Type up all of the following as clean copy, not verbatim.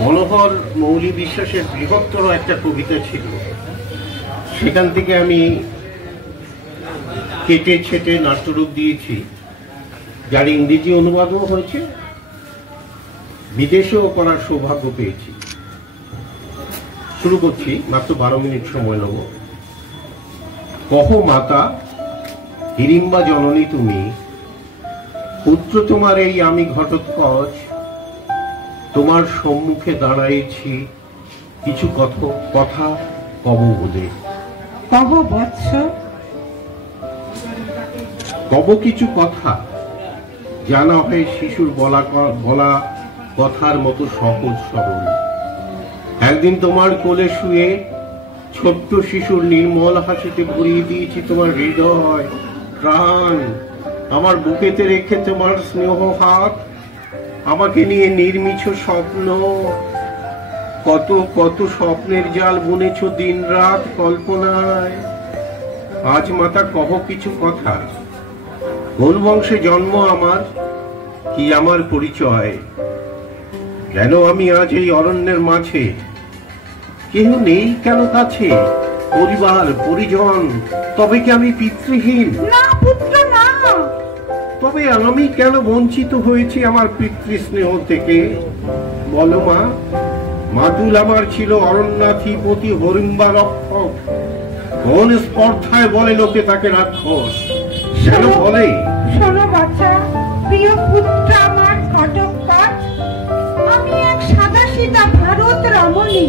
মনোহর মৌলি বিশ্বাসের বৃহত্তর একটা কবিতা ছিল, সেখান থেকে আমি কেটে ছেটে নাট্যরূপ দিয়েছি, যার ইংরেজি অনুবাদও হয়েছে, বিদেশেও করার সৌভাগ্য পেয়েছি। শুরু করছি, মাত্র 12 মিনিট সময় নেব। কহ মাতা, হিড়িম্বা জননী তুমি, পুত্র তোমার এই আমি ঘটোৎকচ, তোমার সম্মুখে দাঁড়াইছি, কিছু কথা কব বোধে। কব বৎস, কব কিছু কথা, জানা হয় শিশুর বলা কথার মতো সহজ সরল। একদিন তোমার কোলে শুয়ে ছোট্ট শিশুর নির্মল হাসিতে ভরিয়ে দিয়েছি তোমার হৃদয় প্রাণ। আমার বুকেতে রেখে তোমার স্নেহ হাত, আমাকে নিয়ে নির্মিছ স্বপ্ন। কত কত স্বপ্নের জাল বুনেছ দিন রাত কল্পনায়। আজ মাতা কহ কিছু কথা, কোন বংশে জন্ম আমার, কি আমার পরিচয়, কেন আমি আজ এই অরণ্যের মাঝে, কেহ নেই কেন কাছে, পরিবার পরিজন, তবে কি আমি পিতৃহীন? না পুত্র না। তবে আমি কেন বঞ্চিত হয়েছি আমার পিতৃস্নেহ থেকে? বলো মা। মাতুল আমার ছিল অরণ্যাধিপতি, হরিম্বা রক্ষক। কোন স্পর্ধায় বলে লোকে তাকে রাক্ষস? কেন বলে? শোনো বাচ্চা, প্রিয় পুত্র আমার ঘটোৎকচ, আমি এক সাদাসিধা ভারত রমণী।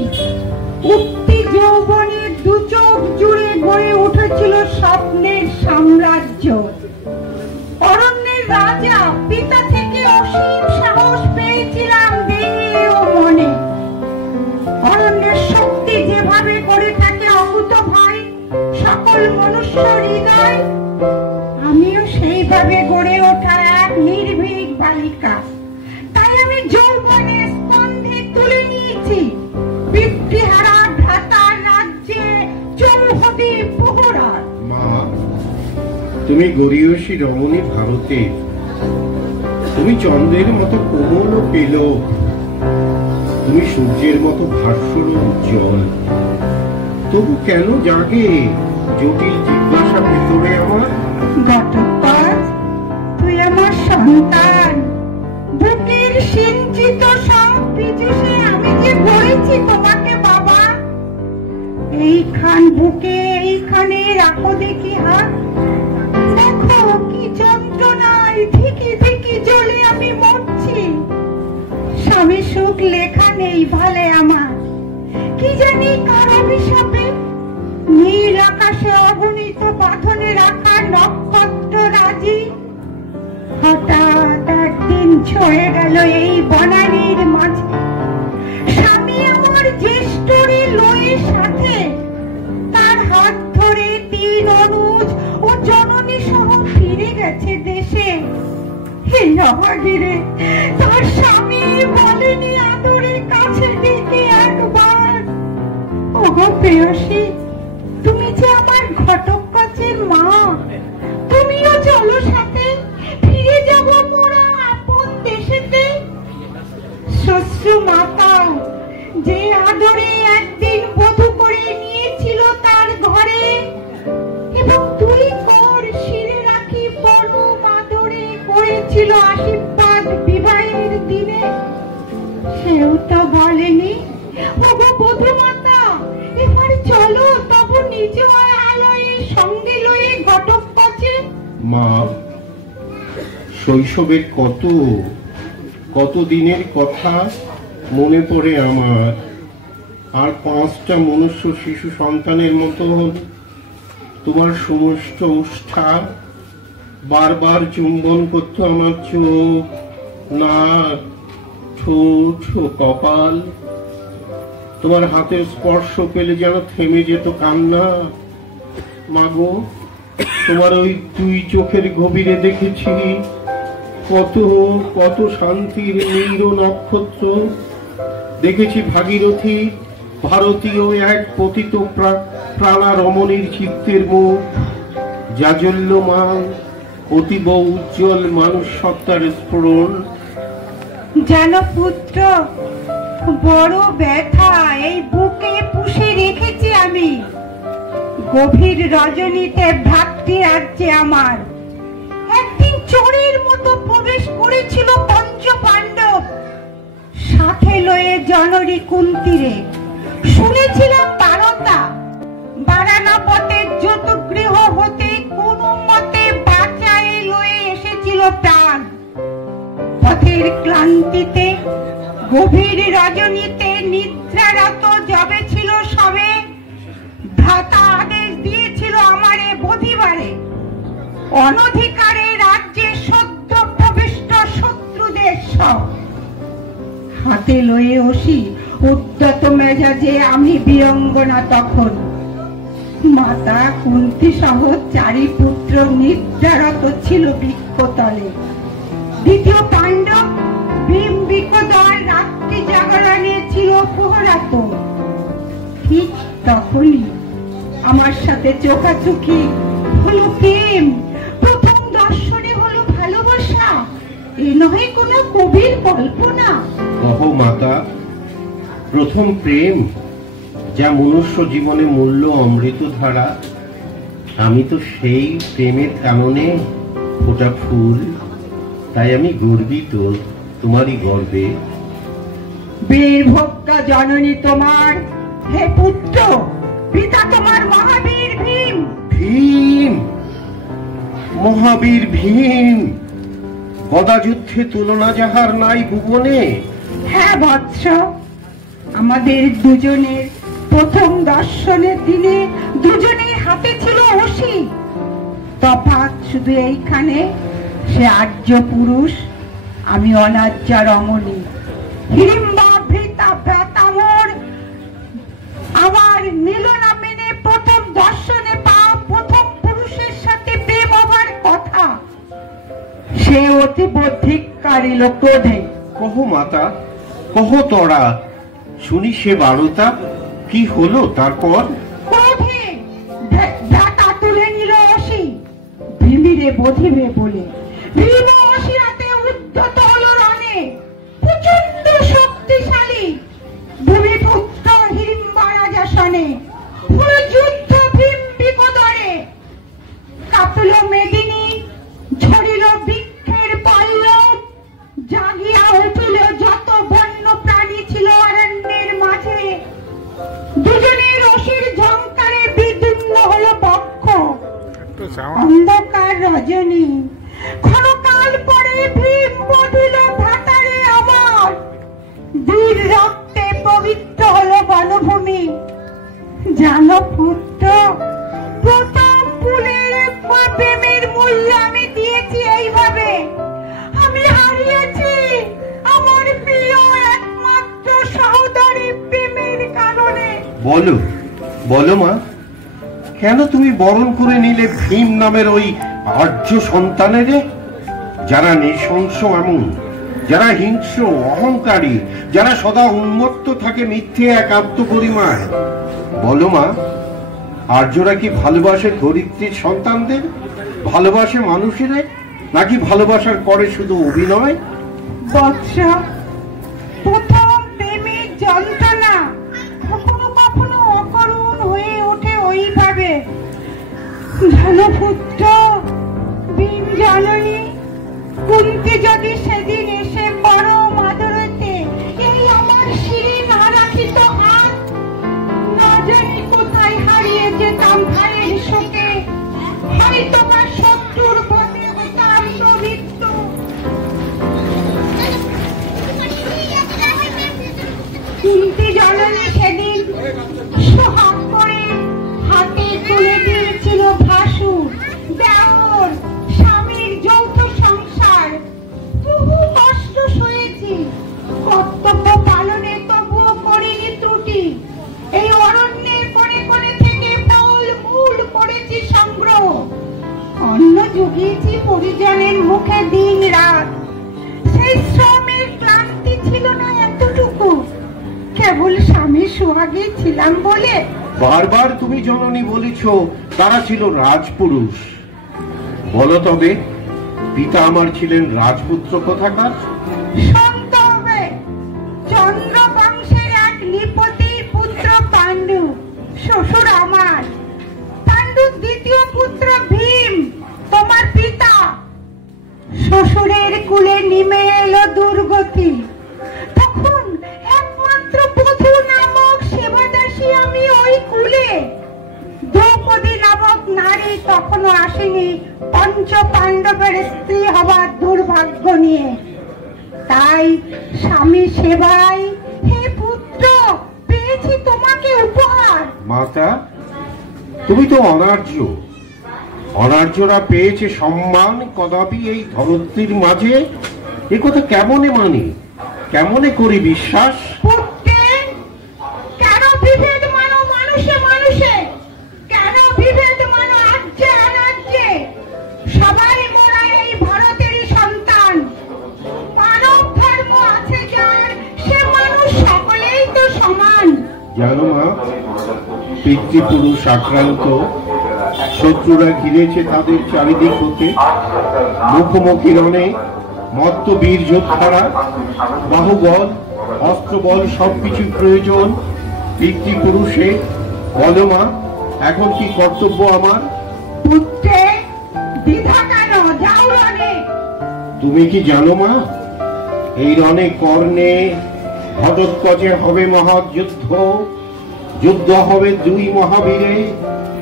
উঠতি যৌবনের দু চোখ জুড়ে গড়ে উঠেছিল স্বপ্নের সাম্রাজ্য। অরণ্যের রাজা, পিতা থেকে অসীম সাহস পেয়েছিলাম দেহে ও মনে। অরণ্যের শক্তি যেভাবে করে থাকে অকুত ভয় সকল মনুষ্য হৃদয়, আমিও সেইভাবে গড়ে ওঠা এক নির্ভীক বালিকা। তাই আমি যৌবনের স্কন্ধে তুলে নিয়েছি পিতৃহারা ভ্রাতার রাজ্যে চৌহদি প্রহরার। মা, তুমি গরীয়সী রমণী ভারতের, তুমি চন্দ্রের মতো কোমল ও পেল, তুমি সূর্যের মতো ভাস্বর উজ্জ্বল। তবু কেন জাগে জটিল জিজ্ঞাসা ভেতরে আমার? ঘটোৎকচ, তুই আমার সন্তান, বুকের সিঞ্চিত সব পীযুষে আমি যে গড়েছি তোমাকে বাবা। এইখান বুকে এইখানে রাখো দেখি হাত, দেখো কি যন্ত্রণায় ধিকি ধিকি জ্বলে আমি মরছি। স্বামী সুখ লেখা নেই ভালে আমার, কি জানি কার অভিশাপে। নীল আকাশে অগণিত বাঁধনে রাখা নক্ষত্র রাজি হঠাৎ একদিন ছড়ে গেল এই বনানীর মাঝে। স্বামী আমার জ্যেষ্ঠরে লয়ের সাথে, তার হাত ধরে 3 অনুজ ও জননী সহ ফিরে গেছে দেশে। এই অভাগীরে তার স্বামী বলেনি আদরের কাছে ডেকে একবার, ওগো প্রেয়সী, তুমি যে আমার ঘটোৎকচের মা, তুমিও চলো সাথে, ফিরে যাব মোরা আপন দেশেতে। শ্বশ্রু মাতাও যে আদরে একদিন বধূ করে নিয়েছিল তার ঘরে, এবং তুই কর শিরে রাখি পরম আদরে করেছিল আশীর্বাদ বিবাহের দিনে, সেও তো বলেনি ওগো বধূ মাতা, এবার চলো তব নিজ আলয়ে সঙ্গে লয়ে ঘটোৎকচে। মা, শৈশবের কত কত দিনের কথা মনে পড়ে আমার। আর 5টা মনুষ্য শিশু সন্তানের মতো তোমার সমস্ত উষ্ঠা বারবার চুম্বন করতো আমার চোখ, নাক, ঠোঁট ও কপাল। তোমার হাতের স্পর্শ পেলে যেন থেমে যেত কান্না। মাগো, তোমার ওই 2 চোখের গভীরে দেখেছি কত কত শান্তির নীল নক্ষত্র। দেখেছি ভাগীরথী, ভারতীয় এক পতিত প্রাণা রমণীর চিত্তের মুখ, জাজল্যমান অতীব উজ্জ্বল মানুষ সত্তার স্ফুরণ। জানো পুত্র, বড় ব্যথা এই বুকে পুষে রেখেছি আমি। গভীর রজনীতে ভ্রাতৃরাজ্যে আমার একদিন চোরের মতো প্রবেশ করেছিল পঞ্চ পাণ্ডব, সাথে লয়ে জননী কুন্তীরে। শুনেছিলাম বারতা বারানাপতের যতগৃহ হতে কোন মতে বাঁচায় লয়ে এসেছিল প্রাণ। পথের ক্লান্তিতে গভীর রজনীতে নিদ্রারত যবে ছিল সবে, ভ্রাতা আদেশ দিয়েছিল আমারে বধিবারে। অনধিকারে রাজ্যে সদ্য প্রবিষ্ট শত্রুদের সব হাতে লয়ে অসি উদ্যত মেজাজে আমি বীরঙ্গনা তখন। মাতা কুন্তী সহ 4 পুত্র নিদ্রারত ছিল বৃক্ষতলে। দ্বিতীয় পাণ্ডব ভীম বিকদর রাত্রি জাগরণে ছিল প্রহরাত। ঠিক তখনই আমার সাথে চোখাচোখি হলো প্রেম, প্রথম দর্শনে হলো ভালোবাসা। এ নয় কোনো কবির কল্পনা। কহো মাতা, প্রথম প্রেম যা মনুষ্য জীবনে মূল্য অমৃত ধারা, আমি তো সেই প্রেমের কাননে ফোটা ফুল, তাই আমি গর্বিত তোমারই গর্বে। বীরভোগ্যা জননী তোমার, হে পুত্র, পিতা তোমার মহাবীর ভীম। ভীম, মহাবীর ভীম, গদাযুদ্ধে তুলনা যাহার নাই ভুবনে। হ্যাঁ বৎস, আমাদের দুজনের প্রথম দর্শনের দিনে দুজনের হাতে ছিল অসি। তফাৎ শুধু এইখানে, সে আর্য পুরুষ, আমি অনার্যা রমণী। হিড়িম্বা ভৃতা ভ্রাতামর আবার নিল না মেনে প্রথম দর্শনে পাওয়া প্রথম পুরুষের সাথে প্রেম হবার কথা। সে অতীব ধিক্কারিল ক্রোধে। কহো মাতা, কহো তোরা, শুনি সে বারতা কি হলো তারপর? ক্রোধে ভ্রাতা তুলে নিল অসি, ভীমিরে বধিবে বলে। ভীম অসিরাতে উদ্যত হলো রণে, প্রচন্ড শক্তিশালী। ভূমিপুত্র হিড়িম্বা রাজা শনে হলো যুদ্ধ ভীম বিকদরে। কাঁপল মেদিনী, ঝরিল বৃক্ষের পল্লব, জাগিয়া উঠিল যত বন্য প্রাণী ছিল অরণ্যের মাঝে। দুজনের অসির ঝংকারে বিদীর্ণ হলো বক্ষ। অন্ধকার রজনী, ক্ষণকাল পরে ভীম বধিল ভ্রাতারে আমার। বীর রক্তে পবিত্র হলো বনভূমি। জানো পুত্র, প্রথম ফুলের প্রেমের মূল্য আমি দিয়েছি এইভাবে। আমি হারিয়েছি আমার প্রিয় একমাত্র সহোদরী প্রেমের কারণে। বলো, বলো মা, কেন তুমি বরণ করে নিলে ভীম নামের ওই আর্য সন্তানের? যারা নৃশংস এমন, যারা হিংস্র অহংকারী, যারা সদা উন্মত্ত থাকে মিথ্যে এক আত্মপরিমায়। বলো মা, আর্যরা কি ভালোবাসে ধরিত্রীর সন্তানদের, ভালোবাসে মানুষের, নাকি ভালোবাসার করে শুধু অভিনয়? বৎস, প্রথম প্রেমের যন্ত্রণা কখনো কখনো অকরুণ হয়ে ওঠে ওইভাবে। ধনপুত্র ভীম জননী কুন্তী যদি সেদিন এসে পরম আদরেতে এই আমার শিরে না রাখিত হাত, না জানি কোথায় হারিয়ে যেতাম ভাইয়ের শোকে। হয়তো বা শত্রুর পথে হতাম প্রবৃত্ত। কুন্তী জননী সেদিন সোহাগ করে হাতে তুলে দিয়েছিল ভাসুর, দেওর, স্বামীর যৌথ সংসার। বহু কষ্ট সয়েছি, কর্তব্য পালনে তবুও করিনি ত্রুটি। এই অরণ্যের কোণে কোণে থেকে ফল মূল করেছি সংগ্রহ, অন্ন জুগিয়েছি পরিজনের মুখে দিন রাত। সেই শ্রমের ক্লান্তি ছিল না এতটুকু, কেবল স্বামী সোহাগে ছিলাম বলে। বারবার তুমি জননী বলেছ তারা ছিল রাজপুরুষ। বলো তবে, পিতা আমার ছিলেন রাজপুত্র কোথাকার? সন্ত হবে, চন্দ্রবংশ শ্বশুর আমার, পাণ্ডুর দ্বিতীয় পুত্র ভীম তোমার পিতা। শ্বশুরের কুলে নেমে এলো দুর্গতি, তখন একমাত্র বধূ নামক সেবাদাসী আমি ওই কুলে। দ্রৌপদী নামক নারী তখনও আসেনি পঞ্চ পাণ্ডবের স্ত্রী হবার দুর্ভাগ্য নিয়ে। তাই স্বামী সেবায় হে পুত্র পেয়েছি তোমাকে উপহার। মাতা, তুমি তো অনার্য, অনার্যরা পেয়েছে সম্মান, কদাপি এই ধরত্রীর মাঝে এ কথা কেমনে মানি, কেমনে করি বিশ্বাস? পুত্রে, কেন বিভেদ মানো মানুষে মানুষে? কেন বিভেদ মানো আজ্যে অনাজ্যে? সবাই মোরা এই ভারতেরই সন্তান। মানব ধর্ম আছে যার, সে মানুষ সকলেই তো সমান। জানো মা, পিতৃপুরুষ আক্রান্ত, শত্রুরা ঘিরেছে তাদের চারিদিক হতে। মুখোমুখি রণে মত্ত বীর যোদ্ধারা, বাহুবল অস্ত্রবল সবকিছু প্রয়োজন পিতৃপুরুষে। বলো মা, এখন কি কর্তব্য আমার? পুত্রে, দ্বিধা কেন, যাও রণে। তুমি কি জানো মা, এই রণে কর্ণে ঘটোৎকচে হবে মহাযুদ্ধ। যুদ্ধ হবে দুই মহাবীরে,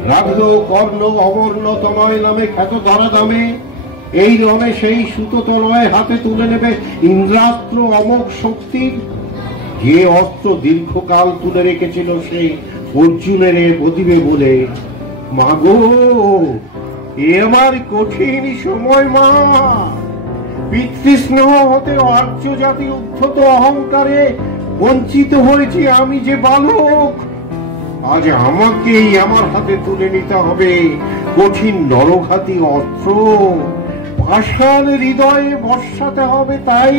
রাধেয় কর্ণ অবর্ণ তনয় নামে খ্যাত ধরাধামে। এই রণে সেই সুততনয় হাতে তুলে নেবে ইন্দ্রাস্ত্র অমোঘ শক্তির। যে অস্ত্র দীর্ঘকাল তুলে রেখেছিল সেই অর্জুনের বদিবে বলে। মাগো, এ আমার কঠিন সময় মা। পিতৃস্নেহ হতে আর্য জাতি উদ্ধত অহংকারে বঞ্চিত হয়েছি আমি যে বালক। আজ আমাকেই আমার হাতে তুলে নিতে হবে কঠিন নরঘাতী অস্ত্র। পাষাণ হৃদয়ে বর্ষাতে হবে তাই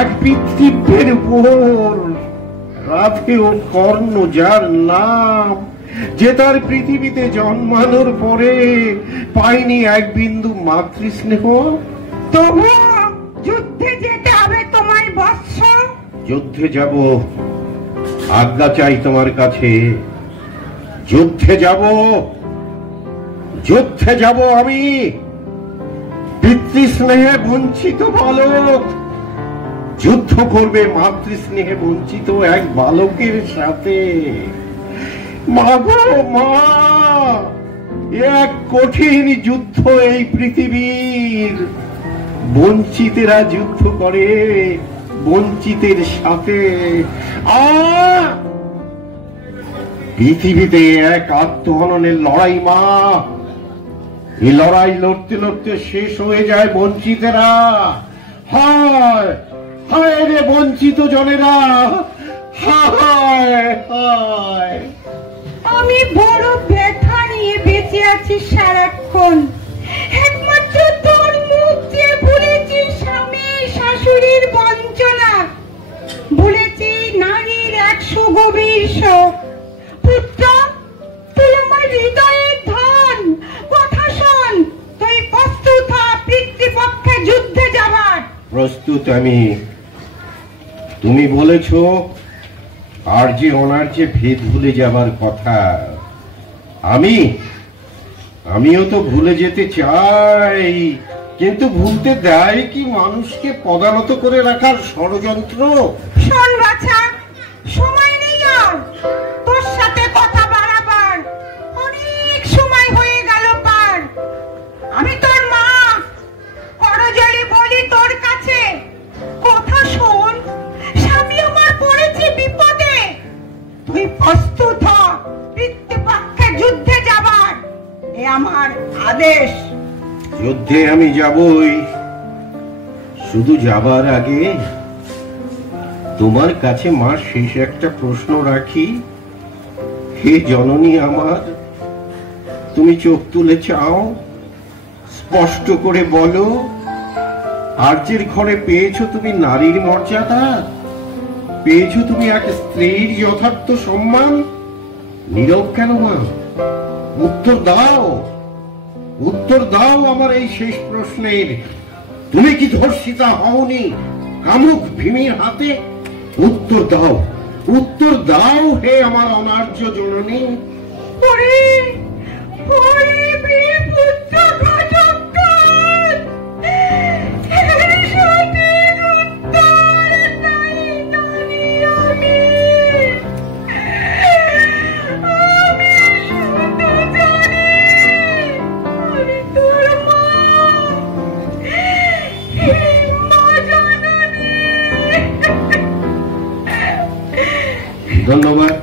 এক পিতৃব্যের উপর। রাধে ও কর্ণ যার নাম, যে তার পৃথিবীতে জন্মানোর পরে পায়নি এক বিন্দু মাতৃস্নেহ। তবু যুদ্ধে যেতে হবে তোমায় বৎস। যুদ্ধে যাব, আজ্ঞা চাই তোমার কাছে। যুদ্ধে যাব, যুদ্ধে যাব আমি, পিতৃস্নেহে বঞ্চিত বালক। যুদ্ধ করবে মাতৃস্নেহে বঞ্চিত এক বালকের সাথে। মাগো মা, এক কঠিন যুদ্ধ এই পৃথিবীর। বঞ্চিতেরা যুদ্ধ করে বঞ্চিতের সাথে। পৃথিবীতে এক আত্মহননের লড়াই মা। এই লড়াই লড়তে লড়তে শেষ হয়ে যায় বঞ্চিতেরা। হায় হায় রে বঞ্চিত জনেরা, হায় হায়। আমি বড় ব্যথা নিয়ে বেঁচে আছি সারাক্ষণ। একমাত্র তোর মুখ দিয়ে ভুলেছি স্বামী শাশুড়ির বঞ্চনা, ভুলেছি নারীর এক সুগভীর শোক। পুত্র, তুই আমার হৃদয়ের ধন, কথা শোন। তুই প্রস্তুত হ পিতৃপক্ষে যুদ্ধে যাবার। প্রস্তুত আমি। তুমি বলেছ আর যে অনার্যে ভেদ ভুলে যাবার কথা। আমিও তো ভুলে যেতে চাই, কিন্তু ভুলতে দেয় কি মানুষকে পদানত করে রাখার ষড়যন্ত্র? শোন বাছা, সময় নেই আর তোর সাথে কথা বাড়াবার। অনেক সময় হয়ে গেল পার। আমি তোর মা, করজোড়ে বলি তোর কাছে, কথা শোন। স্বামী আমার পড়েছে বিপদে। তুই প্রস্তুত হ পিতৃপক্ষে যুদ্ধে যাবার। এ আমার আদেশ। যুদ্ধে আমি যাবই, শুধু যাবার আগে তোমার কাছে মা শেষ একটা প্রশ্ন রাখি। হে জননী আমার, তুমি চোখ তুলে চাও, স্পষ্ট করে বলো, আর্যের ঘরে পেয়েছো তুমি নারীর মর্যাদা? পেয়েছো তুমি এক স্ত্রীর যথার্থ সম্মান? নীরব কেন মা? উত্তর দাও, উত্তর দাও আমার এই শেষ প্রশ্নের। তুমি কি ধর্ষিতা হওনি কামুক ভীমের হাতে? উত্তর দাও, উত্তর দাও হে আমার অনার্য জননী। ওরে ওরে বীর পুত্র ঘটকগণ, এই সতীর উত্তর নাই জানি আমি। আমি শুধু জানি আমি তোর মা, এই মা জননী। ধন্যবাদ।